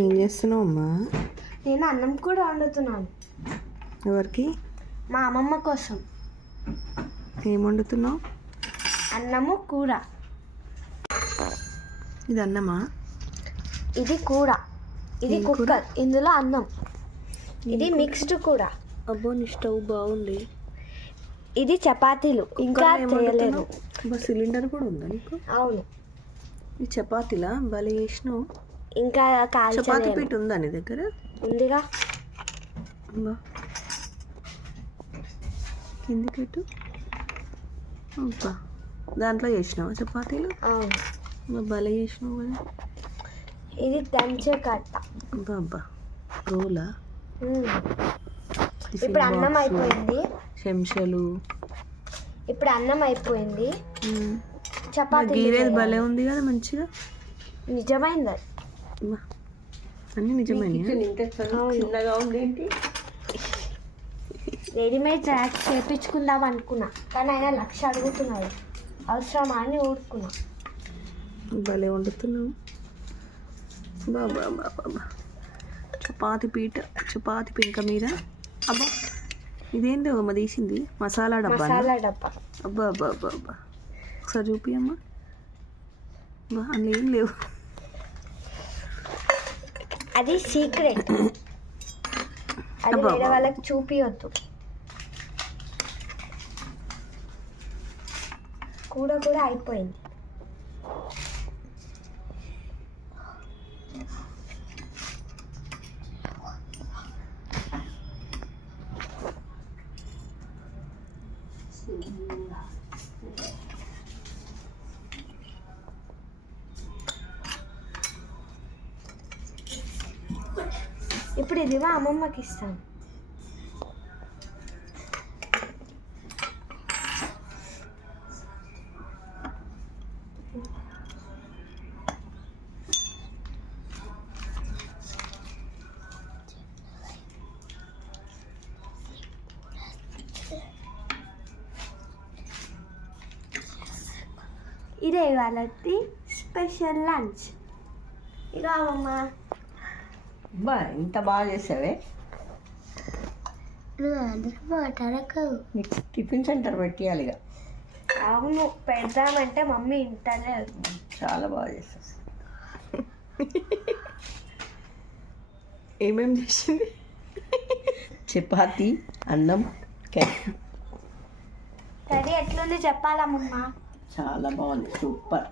ఏం చేస్తున్నావు అమ్మా? నేను అన్నం కూడా వండుతున్నాను. ఎవరికి? మా అమ్మమ్మ కోసం. ఏం వండుతున్నావు? అన్నము కూర. ఇది అన్నమా? ఇది కూర. ఇది ఏం కూర? కుక్కర్. ఇందులో అన్నం. ఇది మిక్స్డ్ కూర. అబ్బో నీ స్టవ్ బాగుంది. ఇది చపాతీలు. ఇంకా చేయలేదు. సిలిండర్ కూడా ఉందా నీకు? అవును. ఈ చపాతీలా భలే చేసినావు. ఇంకా చపాతీ కాల్చలేదు. పీట ఉందా నీ దగ్గర? ఉందిగా. అబ్బా కింది పెట్టు. అబ్బా దాంట్లో చేసినావా చపాతీలు? అవును. అబ్బా భలే చేసినావు కదా. ఇది దంచే కట్ట. అబ్బా అబ్బా రోలా? ఇప్పుడు అన్నం అయిపోయింది. చెంచాలు. ఇప్పుడు అన్నం అయిపోయింది. చపాతీ గీరేది భలే ఉంది కదా మంచిగా. నిజమైంది అది. అబ్బా, అన్నీ నిజమైన చిన్నగా ఉంది ఏంటి? రెడీమేడ్ ట్రాక్ చేయించుకుందాం అనుకున్నా, కానీ ఆయన 1,00,000 అడుగుతున్నాడు. అవసరమా అని ఊరుకున్నా. భలే వండుతున్నావు. బాబా బాబా చపాతి పీట, చపాతి పెంక మీద. అబ్బా ఇదేంటి అమ్మ తీసింది? మసాలా డబ్బా. మసాలా డబ్బా. అబ్బా అబ్బా అబ్బా అబ్బా ఒకసారి చూపి అమ్మా. అబ్బా అందులో ఏం లేవు. అది సీక్రెట్. అది అబ్బా, వేరే అబ్బా. వాళ్ళకి చూపియొద్దు. కూర కూడా అయిపోయింది. ఇప్పుడు ఇది మా అమ్మమ్మకి ఇస్తాను. ఇదే వాళ్ళకి స్పెషల్ లంచ్. ఇక అమ్మమ్మ బా ఇంత బాగా చేసావే. నీకు టిఫిన్ సెంటర్ పెట్టేయాలి ఇక. అవును, పెడదామంటే మమ్మీ ఇంటలేదు. చాలా బాగా చేస్తావు. ఏమేమి చేసింది? చపాతి, అన్నం, కర్రీ. కర్రీ ఎట్లుంది చెప్పాలమ్మమ్మ? చాలా బాగుంది, సూపర్.